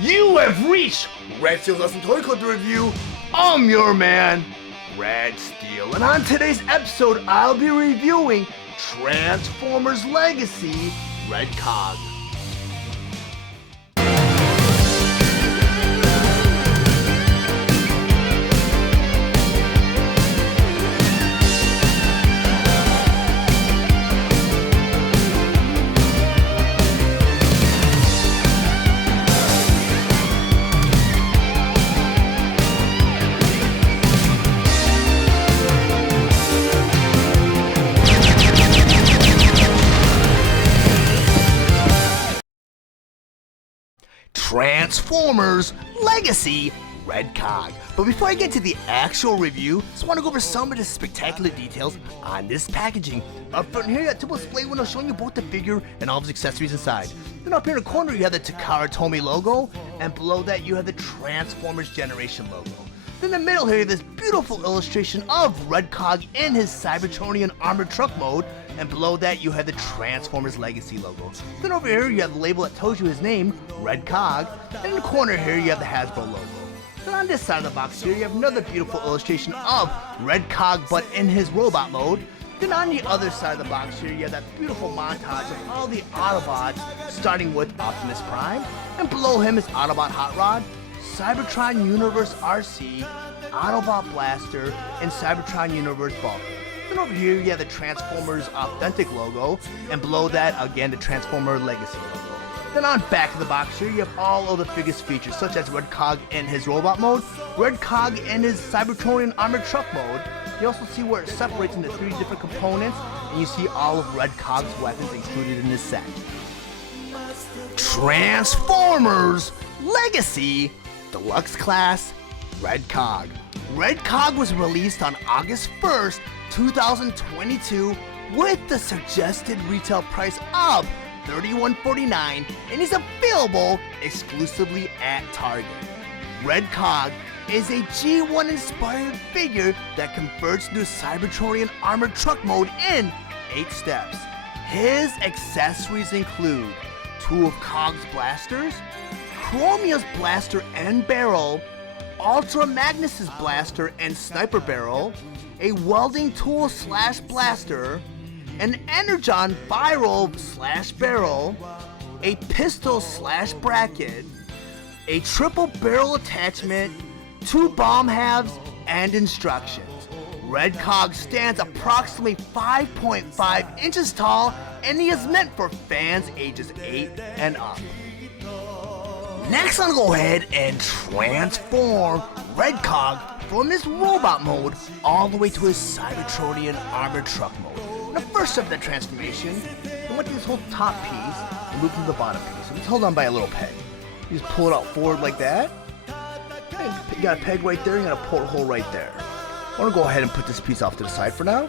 You have reached Red Steele's Awesome Toy Clip Review. I'm your man, Red Steele, and on today's episode, I'll be reviewing Transformers Legacy Red Cog. Transformers Legacy Red Cog. But before I get to the actual review, just want to go over some of the spectacular details on this packaging. Up front here, you got a typical display window showing you both the figure and all of his accessories inside. Then up here in the corner, you have the Takara Tomy logo, and below that, you have the Transformers Generation logo. Then in the middle here, you have this beautiful illustration of Red Cog in his Cybertronian armored truck mode, and below that you have the Transformers Legacy logo. Then over here you have the label that tells you his name, Red Cog, and in the corner here you have the Hasbro logo. Then on this side of the box here you have another beautiful illustration of Red Cog but in his robot mode. Then on the other side of the box here you have that beautiful montage of all the Autobots, starting with Optimus Prime, and below him is Autobot Hot Rod, Cybertron Universe RC, Autobot Blaster, and Cybertron Universe Vulcan. Then over here you have the Transformers Authentic logo, and below that again the Transformer Legacy logo. Then on back of the box here you have all of the figures features, such as Red Cog in his robot mode, Red Cog in his Cybertronian armored truck mode. You also see where it separates into 3 different components, and you see all of Red Cog's weapons included in this set. Transformers Legacy Deluxe Class Red Cog. Red Cog was released on August 1st, 2022 with the suggested retail price of $31.49 and is available exclusively at Target. Red Cog is a G1 inspired figure that converts into Cybertronian armored truck mode in 8 steps. His accessories include 2 of Cog's blasters, Chromia's blaster and barrel, Ultra Magnus's blaster and sniper barrel, a welding tool / blaster, an Energon viral / barrel, a pistol / bracket, a triple barrel attachment, 2 bomb halves, and instructions. Red Cog stands approximately 5.5 inches tall, and he is meant for fans ages 8 and up. Next, I'm gonna go ahead and transform Red Cog from his robot mode all the way to his Cybertronian armored truck mode. Now, first step of the transformation, I want to this whole top piece and move to the bottom piece. It's held on by a little peg. You just pull it out forward like that. And you got a peg right there, you got a porthole right there. I want to go ahead and put this piece off to the side for now.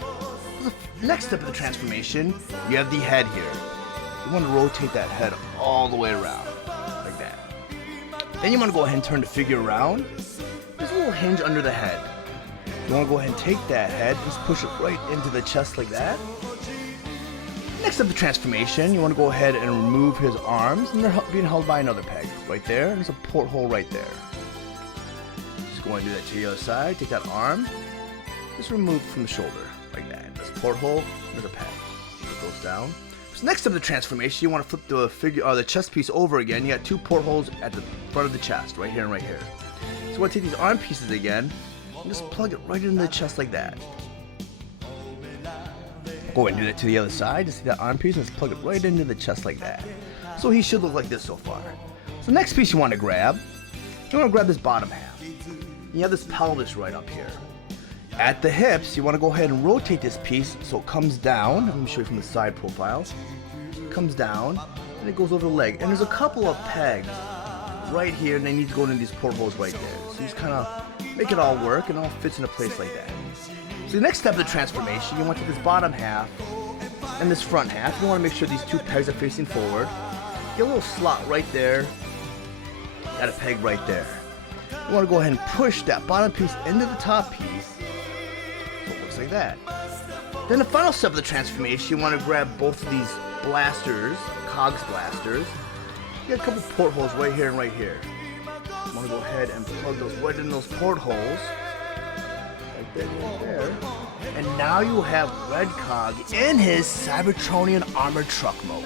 The next step of the transformation, you have the head here. You want to rotate that head all the way around. Then you want to go ahead and turn the figure around. There's a little hinge under the head. You want to go ahead and take that head, just push it right into the chest like that. Next up the transformation, you want to go ahead and remove his arms, and they're being held by another peg. Right there, there's a porthole right there. Just go ahead and do that to the other side, take that arm, just remove from the shoulder, like that. There's a porthole, there's a peg. It goes down. So next up the transformation, you want to flip the figure or the chest piece over again. You got 2 portholes at the front of the chest, right here and right here. So you want to take these arm pieces again and just plug it right into the chest like that. Go ahead and do that to the other side. Just see that arm piece and just plug it right into the chest like that. So he should look like this so far. So next piece you want to grab this bottom half. You have this pelvis right up here. At the hips, you want to go ahead and rotate this piece so it comes down. Let me show you from the side profile. It comes down and it goes over the leg. And there's a couple of pegs right here, and they need to go into these portholes right there. So you just kind of make it all work, and it all fits into place like that. So the next step of the transformation, you want to take this bottom half and this front half. You want to make sure these 2 pegs are facing forward. Get a little slot right there. Got a peg right there. You want to go ahead and push that bottom piece into the top piece. So it looks like that. Then the final step of the transformation, you want to grab both of these blasters, Cog's blasters. You got a couple portholes right here and right here. I'm gonna go ahead and plug those right in those portholes. Like that right there. And now you have Red Cog in his Cybertronian armored truck mode.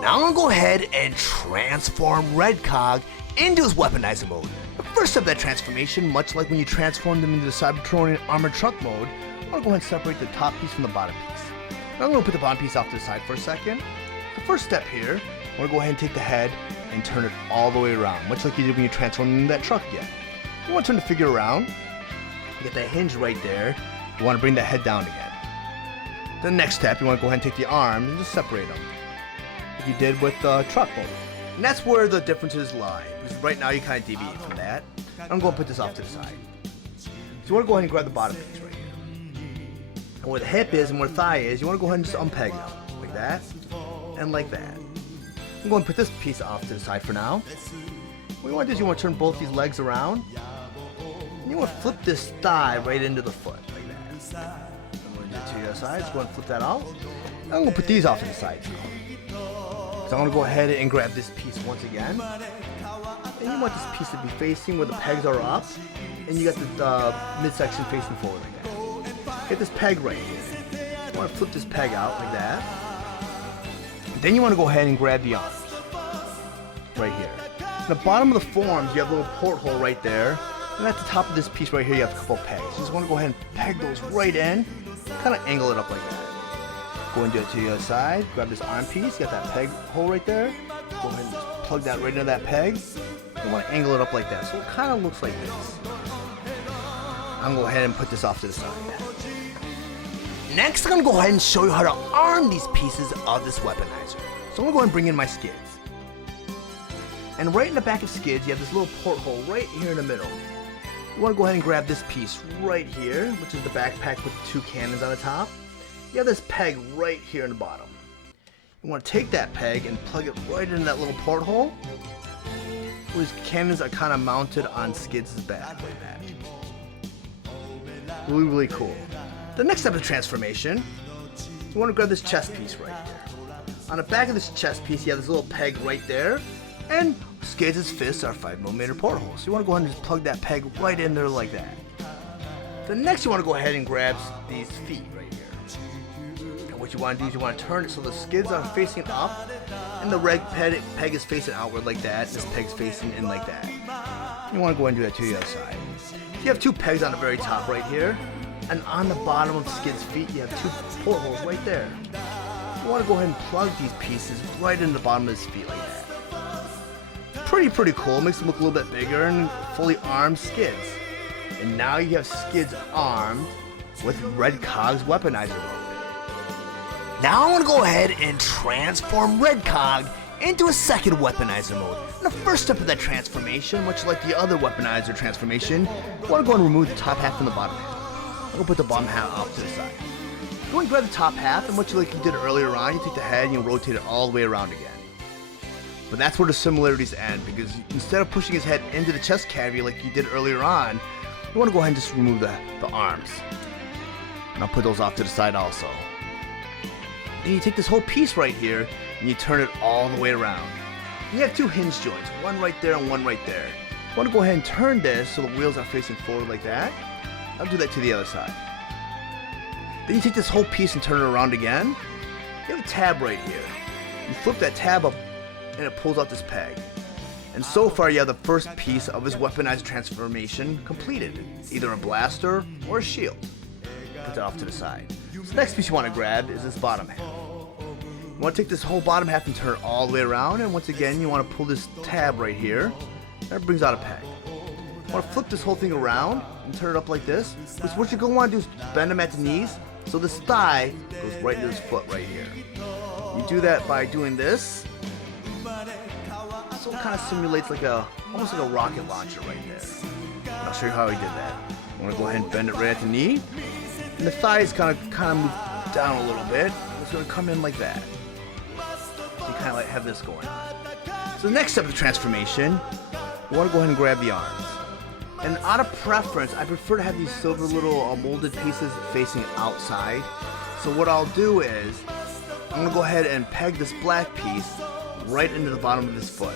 Now I'm gonna go ahead and transform Red Cog into his Weaponizer mode. The first step of that transformation, much like when you transform them into the Cybertronian armored truck mode, I'm gonna go ahead and separate the top piece from the bottom piece. Now I'm gonna put the bottom piece off to the side for a second. The first step here, I'm gonna go ahead and take the head and turn it all the way around, much like you did when you transformed into that truck again. You wanna turn the figure around, you get that hinge right there, you wanna bring that head down again. The next step, you wanna go ahead and take the arms and just separate them, like you did with the truck mode. And that's where the differences lie, because right now you kind of deviate from that. I'm going to put this off to the side. So you want to go ahead and grab the bottom piece right here. And where the hip is and where the thigh is, you want to go ahead and just unpeg them, like that, and like that. I'm going to put this piece off to the side for now. What you want to do is you want to turn both these legs around, and you want to flip this thigh right into the foot, like that. I'm going to do it to the other side, so go ahead and flip that out. I'm going to put these off to the side now. So I'm going to go ahead and grab this piece once again. And you want this piece to be facing where the pegs are up. And you got the midsection facing forward like that. Get this peg right here. You want to flip this peg out like that. And then you want to go ahead and grab the arms. Right here. At the bottom of the forms, you have a little porthole right there. And at the top of this piece right here, you have a couple pegs. You just want to go ahead and peg those right in. Kind of angle it up like that. Go and do it to the other side. Grab this arm piece. You got that peg hole right there. Go ahead and just plug that right into that peg. You want to angle it up like that, so it kind of looks like this. I'm going to go ahead and put this off to the side. Next, I'm going to go ahead and show you how to arm these pieces of this Weaponizer. So I'm going to go ahead and bring in my skids. And right in the back of skids, you have this little porthole right here in the middle. You want to go ahead and grab this piece right here, which is the backpack with the two cannons on the top. You have this peg right here in the bottom. You want to take that peg and plug it right into that little porthole. These cannons are kind of mounted on Skids' back like that. Really, really cool. The next step of the transformation, you want to grab this chest piece right here. On the back of this chest piece, you have this little peg right there, and Skids' fists are 5mm portholes. So you want to go ahead and just plug that peg right in there like that. The next, you want to go ahead and grab these feet right here. What you want to do is you want to turn it so the skids are facing up and the red peg is facing outward like that. This peg's facing in like that. You want to go ahead and do that to the other side. You have two pegs on the very top right here, and on the bottom of Skid's feet you have two portholes right there. You want to go ahead and plug these pieces right into the bottom of his feet like that. Pretty cool. Makes them look a little bit bigger and fully armed Skids. And now you have Skids armed with Red Cog's Weaponizer mode. Now I'm going to go ahead and transform Red Cog into a second Weaponizer mode. And the first step of that transformation, much like the other Weaponizer transformation, I want to go and remove the top half from the bottom half. I'm going to put the bottom half off to the side. Go and grab the top half, and much like you did earlier on, you take the head and you rotate it all the way around again. But that's where the similarities end, because instead of pushing his head into the chest cavity like you did earlier on, you want to go ahead and just remove the arms. And I'll put those off to the side also. Then you take this whole piece right here and you turn it all the way around. You have two hinge joints, one right there and one right there. You want to go ahead and turn this so the wheels are facing forward like that. I'll do that to the other side. Then you take this whole piece and turn it around again. You have a tab right here. You flip that tab up and it pulls out this peg. And so far you have the first piece of his Weaponizer transformation completed. Either a blaster or a shield. Put that off to the side. So the next piece you want to grab is this bottom half. You want to take this whole bottom half and turn it all the way around, and once again you want to pull this tab right here. That brings out a peg. You want to flip this whole thing around and turn it up like this. Because what you're going to want to do is bend them at the knees, so this thigh goes right into this foot right here. You do that by doing this. So it kind of simulates like almost like a rocket launcher right there. And I'll show you how he did that. You want to go ahead and bend it right at the knee. And the thighs kind of move down a little bit. It's going to come in like that. So you kind of like have this going on. So the next step of the transformation, you want to go ahead and grab the arms. And out of preference, I prefer to have these silver little molded pieces facing outside. So what I'll do is, I'm going to go ahead and peg this black piece right into the bottom of his foot.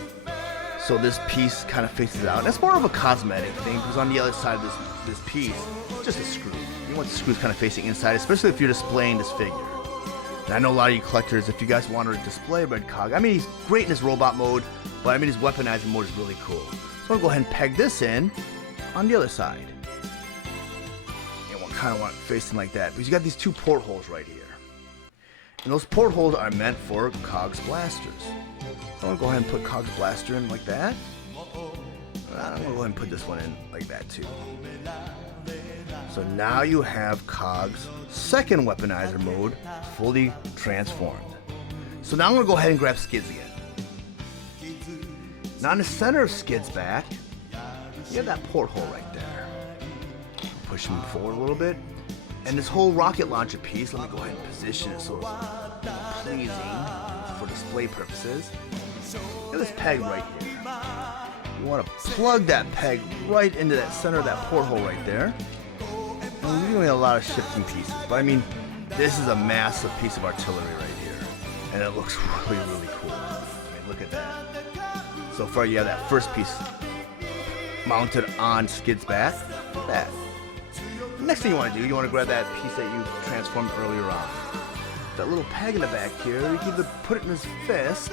So so this piece kind of faces out. And that's more of a cosmetic thing because on the other side of this piece, it's just a screw. You want the screws kind of facing inside, especially if you're displaying this figure. And I know a lot of you collectors, if you guys want to display Red Cog, I mean, he's great in his robot mode, but I mean, his weaponizing mode is really cool. So I'm going to go ahead and peg this in on the other side. And we'll kind of want it facing like that because you got these two portholes right here. And those portholes are meant for Cog's blasters. So I'm going to go ahead and put Cog's blaster in like that. I'm going to go ahead and put this one in like that too. So now you have Cog's second weaponizer mode fully transformed. So now I'm going to go ahead and grab Skids again. Now in the center of Skid's back, you have that porthole right there. Push him forward a little bit. And this whole rocket launcher piece, let me go ahead and position it so it's pleasing for display purposes. Got this peg right here. You want to plug that peg right into that center of that porthole right there. And we're doing a lot of shifting pieces, but I mean, this is a massive piece of artillery right here. And it looks really, really cool. I mean, look at that. So far you have that first piece mounted on Skid's back. Look at that. The next thing you want to do, you want to grab that piece that you transformed earlier on. That little peg in the back here, you can either put it in his fist,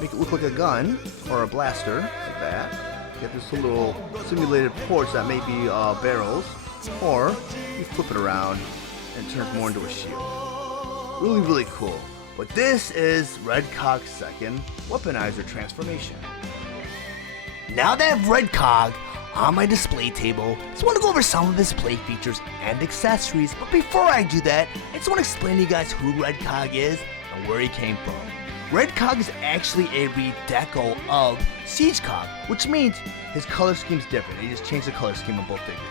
make it look like a gun, or a blaster, like that. You have this little simulated ports that may be barrels, or you flip it around and turn it more into a shield. Really, really cool. But this is Red Cog's second weaponizer transformation. Now that I have Red Cog on my display table, I just want to go over some of his play features and accessories, but before I do that, I just want to explain to you guys who Red Cog is and where he came from. Red Cog is actually a redeco of Siege Cog, which means his color scheme is different. He just changed the color scheme on both figures.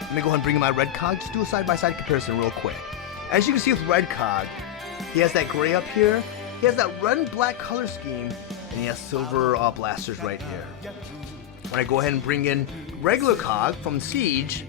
Let me go ahead and bring in my Red Cog, just do a side-by-side comparison real quick. As you can see with Red Cog, he has that gray up here, he has that red and black color scheme, and he has silver blasters right here. When I go ahead and bring in regular Cog from Siege,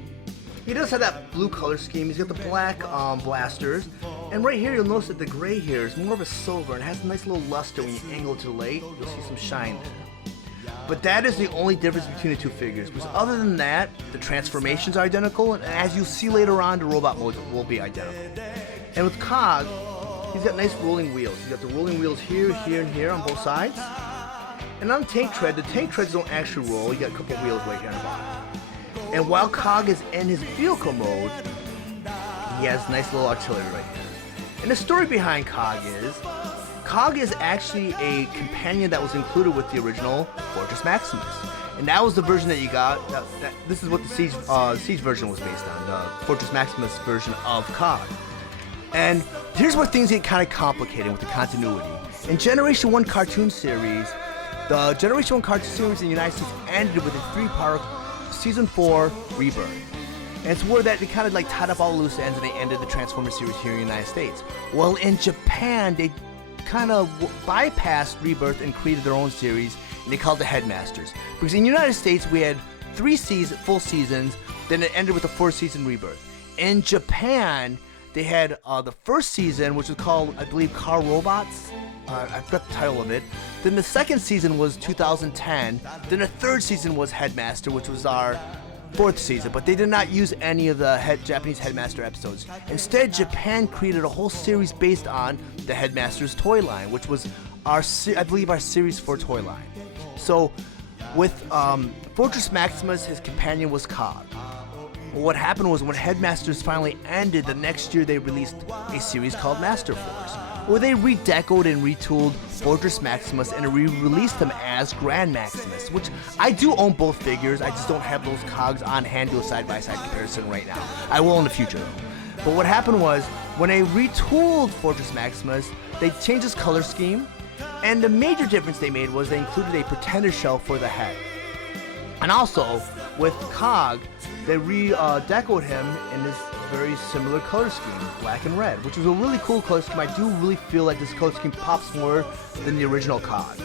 he does have that blue color scheme. He's got the black blasters, and right here you'll notice that the gray here is more of a silver and has a nice little luster. When you angle it to the light, you'll see some shine there. But that is the only difference between the two figures, because other than that, the transformations are identical, and as you'll see later on, the robot modes will be identical. And with Cog, he's got nice rolling wheels. He's got the rolling wheels here, here, and here on both sides. And on Tank Tread, the Tank Treads don't actually roll. You got a couple of wheels right here on the bottom. And while Cog is in his vehicle mode, he has nice little artillery right here. And the story behind Cog is actually a companion that was included with the original Fortress Maximus. And that was the version that you got. This is what the Siege version was based on, the Fortress Maximus version of Cog. And here's where things get kind of complicated with the continuity. In Generation 1 cartoon series, the Generation 1 cartoon series in the United States ended with a 3-part Season 4 Rebirth. And it's where that they kind of like tied up all the loose ends and they ended the Transformers series here in the United States. Well, in Japan, they kind of bypassed Rebirth and created their own series, and they called it the Headmasters. Because in the United States, we had 3 full seasons, then it ended with the 4th season Rebirth. In Japan, they had the first season, which was called, I believe, Car Robots. I forgot the title of it. Then the second season was 2010. Then the third season was Headmaster, which was our 4th season. But they did not use any of the Japanese Headmaster episodes. Instead, Japan created a whole series based on the Headmaster's toy line, which was I believe our Series 4 toy line. So with Fortress Maximus, his companion was Cog. Well, what happened was when Headmasters finally ended, the next year they released a series called Master Force, where they redecoed and retooled Fortress Maximus and re-released them as Grand Maximus, which I do own both figures. I just don't have those Cogs on hand to do a side-by-side comparison right now. I will in the future though. But what happened was, when they retooled Fortress Maximus, they changed his color scheme, and the major difference they made was they included a pretender shell for the head. And also, with Cog, they re-decoed him in this very similar color scheme, black and red, which was a really cool color scheme. I do really feel like this color scheme pops more than the original Cog.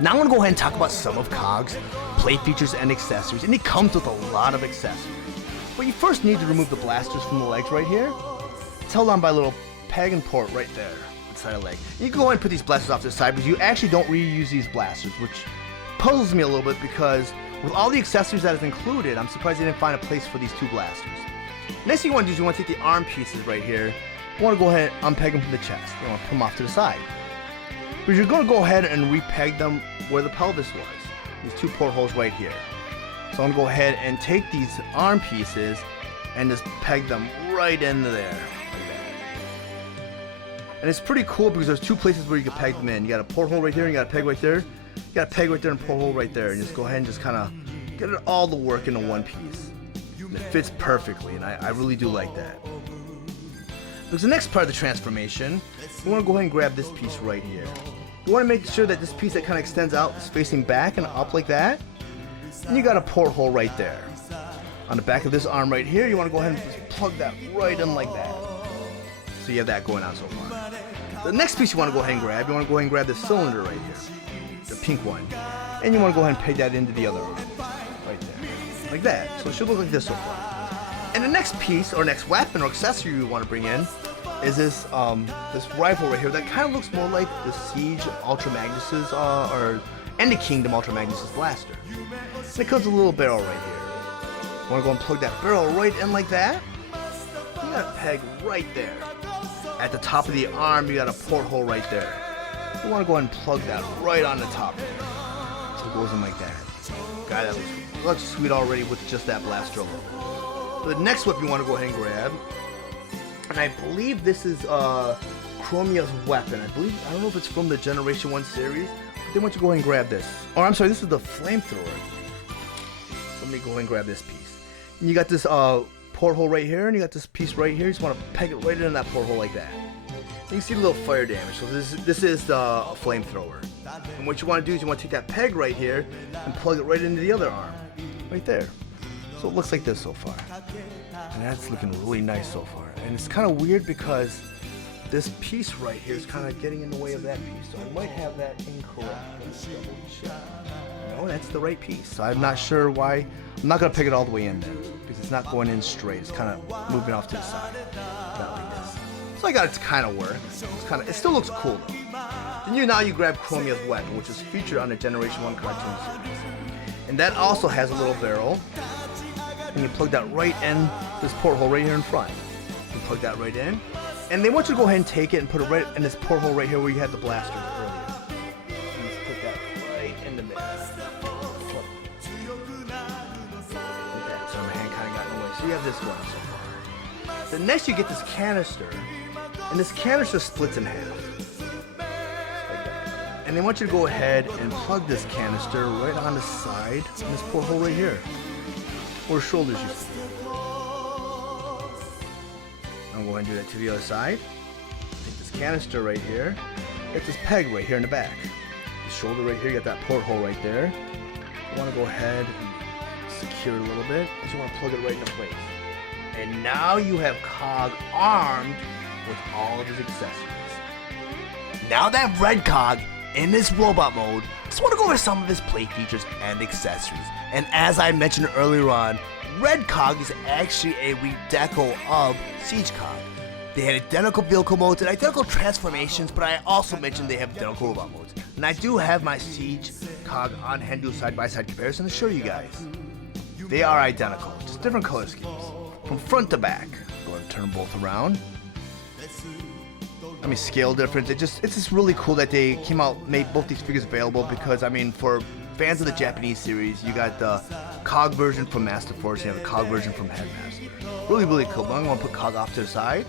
Now I'm going to go ahead and talk about some of Cog's play features and accessories, and it comes with a lot of accessories. But you first need to remove the blasters from the legs right here. It's held on by a little peg and port right there. It side of the leg. And you can go ahead and put these blasters off to the side, because you actually don't reuse these blasters, which puzzles me a little bit, because with all the accessories that is included, I'm surprised they didn't find a place for these two blasters. Next thing you want to do is you want to take the arm pieces right here. You want to go ahead and unpeg them from the chest. You want to put them off to the side. But you're going to go ahead and repeg them where the pelvis was. These two portholes right here. So I'm going to go ahead and take these arm pieces and just peg them right into there, like that. And it's pretty cool because there's two places where you can peg them in. You got a porthole right here, and you got a peg right there. You got a peg right there and a porthole right there. And just go ahead and just kind of get it all to work into one piece. And it fits perfectly, and I really do like that. Because the next part of the transformation, you want to go ahead and grab this piece right here. You want to make sure that this piece that kind of extends out is facing back and up like that. And you got a porthole right there. On the back of this arm right here, you want to go ahead and just plug that right in like that. So you have that going on so far. The next piece you want to go ahead and grab, you want to go ahead and grab the cylinder right here. The pink one. And you want to go ahead and peg that into the other arm. Right there. Like that. So it should look like this so far. And the next piece, or next weapon or accessory you want to bring in, is this this rifle right here that kind of looks more like the Siege Ultra Magnus's or End of Kingdom Ultra Magnus's blaster. And it comes with a little barrel right here. You want to go and plug that barrel right in like that. You got a peg right there. At the top of the arm, you got a porthole right there. You want to go ahead and plug that right on the top there. So it goes in like that. God, that looks sweet already with just that blaster alone. The next weapon you want to go ahead and grab, and I believe this is Chromia's weapon. I don't know if it's from the Generation 1 series, but they want you to go ahead and grab this. Or I'm sorry, this is the flamethrower. So let me go ahead and grab this piece. And you got this porthole right here, and you got this piece right here. You just want to peg it right into that porthole like that. You can see the little fire damage. So this is the flamethrower. And what you want to do is you want to take that peg right here and plug it right into the other arm. Right there. So it looks like this so far. And that's looking really nice so far. And it's kind of weird because this piece right here is kind of getting in the way of that piece. So I might have that incorrect. Let's double check. No, that's the right piece. So I'm not sure why. I'm not going to peg it all the way in there because it's not going in straight. It's kind of moving off to the side. Not like this. So I got it to kind of work. It still looks cool though. Then now you grab Chromia's weapon, which is featured on the Generation 1 cartoon series. And that also has a little barrel. And you plug that right in this porthole right here in front. You plug that right in. And they want you to go ahead and take it and put it right in this porthole right here where you had the blaster earlier. And just put that right in the middle. Like that. So my hand kind of got in the way. So you have this going so far. Then next you get this canister. And this canister splits in half. And they want you to go ahead and plug this canister right on the side in this porthole right here. Or shoulders you see. I'm going to do that to the other side. Take this canister right here. Get this peg right here in the back. The shoulder right here, you got that porthole right there. You want to go ahead and secure it a little bit. You want to plug it right into place. And now you have Cog armed with all of his accessories. Now that Red Cog in this robot mode, just want to go over some of his play features and accessories. And as I mentioned earlier on, Red Cog is actually a redeco of Siege Cog. They had identical vehicle modes and identical transformations, but I also mentioned they have identical robot modes. And I do have my Siege Cog on hand, do side-by-side comparison to show you guys. They are identical, just different color schemes. From front to back. Go ahead and turn them both around. I mean, scale difference. It's just really cool that they made both these figures available because, I mean, for fans of the Japanese series, you got the Cog version from Master Force, you have the Cog version from Headmaster. Really, really cool. But I'm going to put Cog off to the side.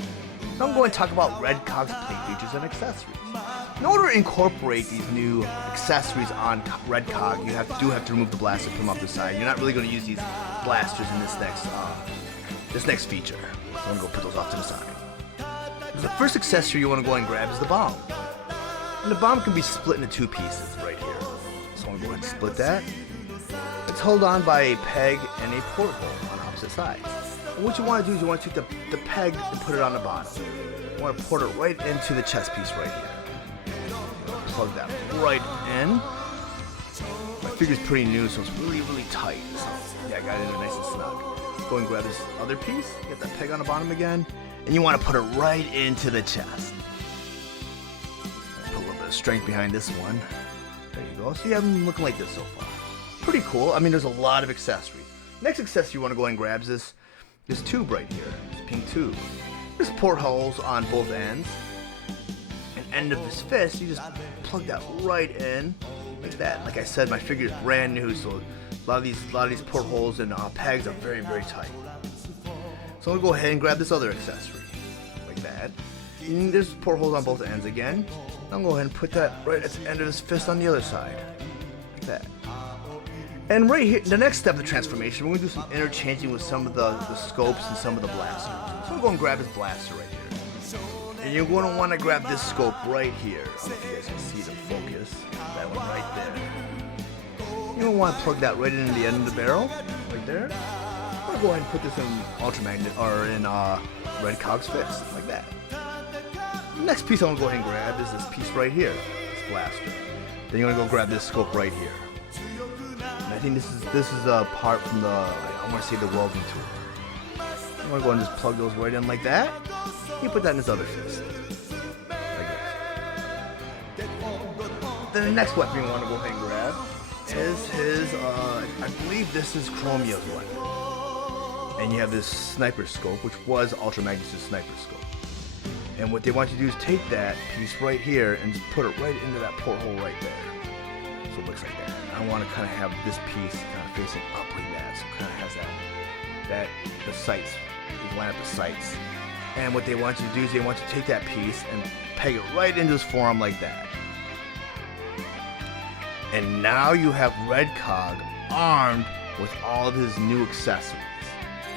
Now I'm going to talk about Red Cog's play features and accessories. In order to incorporate these new accessories on Red Cog, you do have to remove the blaster from off the side. You're not really going to use these blasters in this next feature. So I'm going to go put those off to the side. The first accessory you want to go and grab is the bomb. And the bomb can be split into two pieces right here. So I'm going to go ahead and split that. It's held on by a peg and a porthole on opposite sides. And what you want to do is you want to take the peg and put it on the bottom. You want to port it right into the chest piece right here. Plug that right in. My figure's pretty new, so it's really, really tight. So yeah, I got it in there nice and snug. Go and grab this other piece. Get that peg on the bottom again. And you want to put it right into the chest. the strength behind this one. There you go. So you have them looking like this so far. Pretty cool. I mean, there's a lot of accessories. Next accessory you want to go ahead and grab is this tube right here. This pink tube. There's portholes on both ends. And end of this fist, you just plug that right in like that. Like I said, my figure is brand new, so a lot of these portholes and pegs are very, very tight. So I'm gonna go ahead and grab this other accessory like that. And there's portholes on both ends again. I'm gonna go ahead and put that right at the end of this fist on the other side like that. And right here, the next step of the transformation, we're gonna do some interchanging with some of the scopes and some of the blasters. So I'm going to grab his blaster right here. And you're going to want to grab this scope right here. I don't know if you guys can see the focus. That one right there. You're going to want to plug that right into the end of the barrel, right there. I'm going to go ahead and put this in Ultramagnet, or in Red Cog's fist, like that. The next piece I'm going to go ahead and grab is this piece right here, this blaster. Then you're going to go grab this scope right here. And I think this is a part from the, I want to say, the welding tool. I'm going to go and just plug those right in like that. You put that in his other fist. Like that. Then the next weapon you want to go ahead and grab is his, I believe this is Chromia's weapon. And you have this sniper scope, which was Ultramagnus' sniper scope. And what they want you to do is take that piece right here and just put it right into that porthole right there. So it looks like that. I want to kind of have this piece kind of facing up like that, so it kind of has that the sights, you line up the sights. And what they want you to do is they want you to take that piece and peg it right into his forearm like that. And now you have Red Cog armed with all of his new accessories.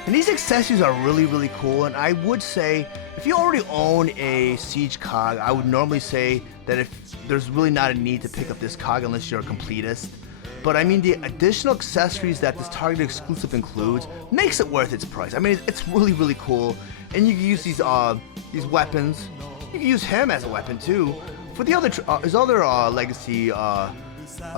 And these accessories are really, really cool, and I would say, if you already own a Siege Cog, I would normally say that if there's really not a need to pick up this Cog unless you're a completist. But I mean, the additional accessories that this Target exclusive includes makes it worth its price. I mean, it's really, really cool, and you can use these weapons. You can use him as a weapon too for the other his other Legacy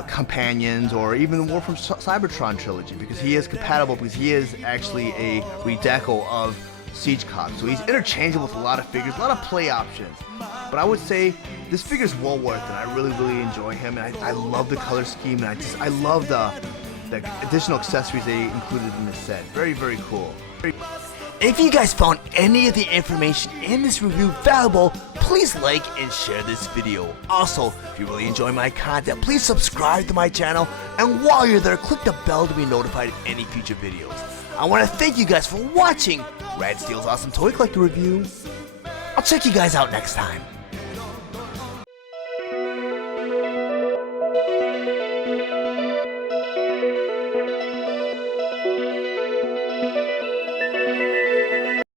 companions, or even more from Cybertron trilogy, because he is compatible, because he is actually a redeco of Siege Cog, so he's interchangeable with a lot of figures, a lot of play options. But I would say this figure is well worth it. I really, really enjoy him, and I love the color scheme, and I love the additional accessories they included in this set. Very, very cool. If you guys found any of the information in this review valuable, please like and share this video. Also, if you really enjoy my content, please subscribe to my channel, and while you're there, click the bell to be notified of any future videos. I want to thank you guys for watching Rad Steele's Awesome Toy Collector Review. I'll check you guys out next time.